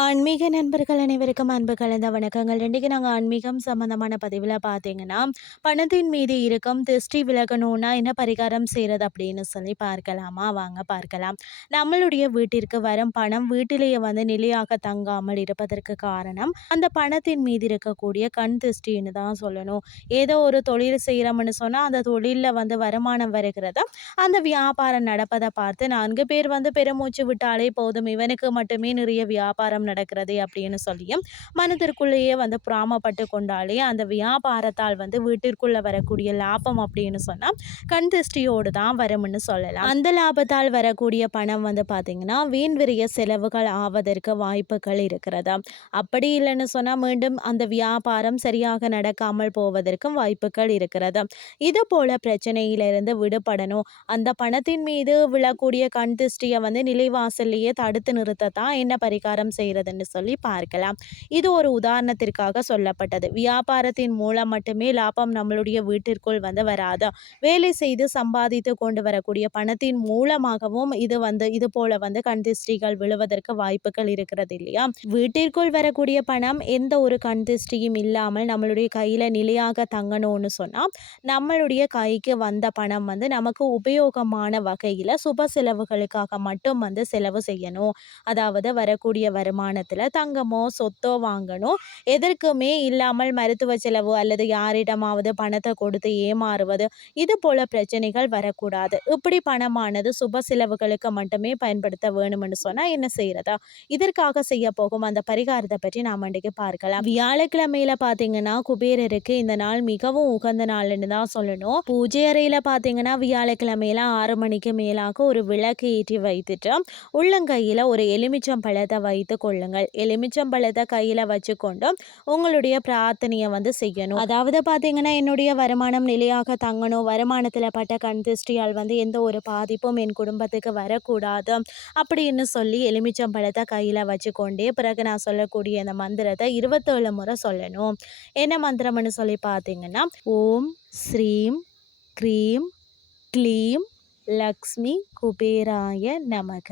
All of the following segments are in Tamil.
ஆன்மீக நண்பர்கள் அனைவருக்கும் அன்பு கலந்த வணக்கங்கள். இன்றைக்கி நாங்கள் ஆன்மீகம் சம்மந்தமான பதிவில் பார்த்தீங்கன்னா பணத்தின் மீது இருக்கும் திருஷ்டி விலகணும்னா என்ன பரிகாரம் செய்கிறது அப்படின்னு சொல்லி பார்க்கலாமா? வாங்க பார்க்கலாம். நம்மளுடைய வீட்டிற்கு வரும் பணம் வீட்டிலேயே வந்து நிலையாக தங்காமல் இருப்பதற்கு காரணம் அந்த பணத்தின் மீது இருக்கக்கூடிய கண் திருஷ்டின்னு தான் சொல்லணும். ஏதோ ஒரு தொழில் செய்கிறோம்னு சொன்னால் அந்த தொழிலில் வந்து வருமானம் வருகிறத? அந்த வியாபாரம் நடப்பதை பார்த்து நான்கு பேர் வந்து பெருமூச்சு விட்டாலே போதும். இவனுக்கு மட்டுமே நிறைய வியாபாரம் நடக்கிறது அப்படின்னு சொல்லியும் மனதிற்குள்ளேயே வந்து புறாமப்பட்டு கொண்டாலே அந்த வியாபாரத்தால் வந்து வீட்டிற்குள்ளே வரக்கூடிய லாபம் அப்படின்னு சொன்னால் கண் திருஷ்டியோடு தான் வரும்னு சொல்லலாம். அந்த லாபத்தால் வரக்கூடிய பணம் வந்து பார்த்திங்கன்னா வீண் விரிய செலவுகள் ஆவதற்கு வாய்ப்புகள் இருக்கிறது? அப்படி இல்லைன்னு சொன்னால் மீண்டும் அந்த வியாபாரம் சரியாக நடக்காமல் போவதற்கும் வாய்ப்புகள் இருக்கிறது? இது போல பிரச்சனையிலிருந்து விடுபடணும். அந்த பணத்தின் மீது விழக்கூடிய கண் திருஷ்டியை வந்து நிலைவாசல்லையே தடுத்து நிறுத்தத்தான் என்ன பரிகாரம் செய்கிறது இருக்கிறதுன்னு சொல்லி பார்க்கலாம். இது ஒரு உதாரணத்திற்காக சொல்லப்பட்டது. வியாபாரத்தின் மூலம் மட்டுமே லாபம் நம்மளுடைய வீட்டிற்குள் வந்து வராது? வேலை செய்து சம்பாதித்து கொண்டு வரக்கூடிய பணத்தின் மூலமாகவும் இது வந்து இது போல வந்து கண் திருஷ்டிகள் விழுவதற்கு வாய்ப்புகள் இருக்கிறது இல்லையா? வீட்டிற்குள் வரக்கூடிய பணம் எந்த ஒரு கண் திருஷ்டியும் இல்லாமல் நம்மளுடைய கையில் நிலையாக தங்கணும்னு சொன்னால் நம்மளுடைய கைக்கு வந்த பணம் வந்து நமக்கு உபயோகமான வகையில் சுப செலவுகளுக்காக மட்டும் வந்து செலவு செய்யணும். அதாவது வரக்கூடிய வருமானம் வருமானத்தில் தங்கமோ சொத்தோ வாங்கணும். எதற்குமே இல்லாமல் மருத்துவ செலவு அல்லது யாரிடமாவது பணத்தை கொடுத்து ஏமாறுவது இது போல பிரச்சனைகள் வரக்கூடாது. இப்படி பணமானது சுப செலவுகளுக்கு மட்டுமே பயன்படுத்த வேணும்னு சொன்னால் என்ன செய்கிறதா இதற்காக செய்ய போகும் அந்த பரிகாரத்தை பற்றி நாம் இன்றைக்கு பார்க்கலாம். வியாழக்கிழமையில பார்த்தீங்கன்னா குபேரருக்கு இந்த நாள் மிகவும் உகந்த நாள்னு தான் சொல்லணும். பூஜை அறையில் பார்த்தீங்கன்னா வியாழக்கிழமையில ஆறு மணிக்கு மேலாக ஒரு விளக்கு ஏற்றி வைத்துட்டு உள்ளங்கையில் ஒரு எலுமிச்சம் பழத்தை வைத்து கொள்ள கொள்ளுங்கள். எலுமிச்சம்பழத்தை கையில் வச்சுக்கொண்டு உங்களுடைய பிரார்த்தனையை வந்து செய்யணும். அதாவது பார்த்தீங்கன்னா என்னுடைய வருமானம் நிலையாக தங்கணும். வருமானத்தில் பட்ட கண் திருஷ்டியால் வந்து எந்த ஒரு பாதிப்பும் என் குடும்பத்துக்கு வரக்கூடாது. அப்படின்னு சொல்லி எலுமிச்சம்பழத்தை கையில் வச்சுக்கொண்டே பிறகு நான் சொல்லக்கூடிய அந்த மந்திரத்தை இருபத்தேழு முறை சொல்லணும். என்ன மந்திரம்னு சொல்லி பார்த்தீங்கன்னா ஓம் ஸ்ரீம் க்ரீம் க்ளீம் லக்ஷ்மி குபேராய நமக.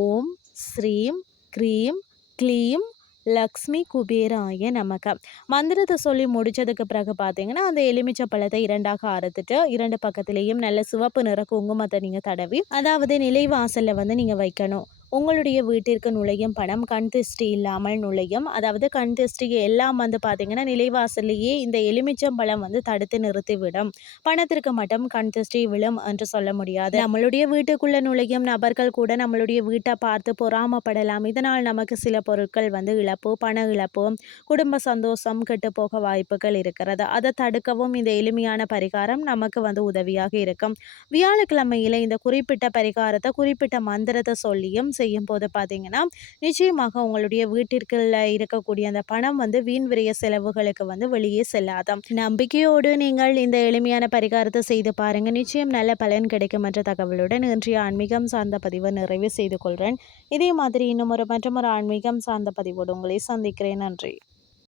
ஓம் ஸ்ரீம் க்ரீம் க்ளீம் லக்ஷ்மி குபேராய நமக்கு மந்திரத்தை சொல்லி முடித்ததுக்கு பிறகு பார்த்தீங்கன்னா அந்த எலுமிச்சை பழத்தை இரண்டாக அறுத்துட்டு இரண்டு பக்கத்துலேயும் நல்ல சிவப்பு நிற குங்குமத்தை நீங்கள் தடவி அதாவது நிலைவாசலில் வந்து நீங்கள் வைக்கணும். உங்களுடைய வீட்டிற்கு நுழையும் பணம் கண் திருஷ்டி இல்லாமல் நுழையும். அதாவது கண் திருஷ்டி எல்லாம் வந்து பார்த்திங்கன்னா நிலைவாசல்லையே இந்த எலுமிச்சம் பழம் வந்து தடுத்து நிறுத்திவிடும். பணத்திற்கு மட்டும் கண் திருஷ்டி விழும் என்று சொல்ல முடியாது. நம்மளுடைய வீட்டுக்குள்ள நுழையும் நபர்கள் கூட நம்மளுடைய வீட்டை பார்த்து பொறாமப்படலாம். இதனால் நமக்கு சில பொருட்கள் வந்து இழப்பு பண இழப்பு குடும்ப சந்தோஷம் கெட்டு போக வாய்ப்புகள் இருக்கிறது. அதை தடுக்கவும் இந்த எளிமையான பரிகாரம் நமக்கு வந்து உதவியாக இருக்கும். வியாழக்கிழமையில இந்த குறிப்பிட்ட பரிகாரத்தை குறிப்பிட்ட மந்திரத்தை சொல்லியும் செய்யும் போது பார்த்தீங்கன்னா நிச்சயமாக உங்களுடைய வீட்டிற்குள்ள இருக்கக்கூடிய அந்த பணம் வந்து வீண் விரைய செலவுகளுக்கு வந்து வெளியே செல்லாதாம். நம்பிக்கையோடு நீங்கள் இந்த எளிமையான பரிகாரத்தை செய்து பாருங்கள் நிச்சயம் நல்ல பலன் கிடைக்கும் என்ற தகவலுடன் இன்றைய ஆன்மீகம் சார்ந்த பதிவை நிறைவு செய்து கொள்கிறேன் இதே மாதிரி இன்னும் ஒரு மற்றும் ஒரு ஆன்மீகம் சார்ந்த பதிவோடு உங்களை சந்திக்கிறேன். நன்றி.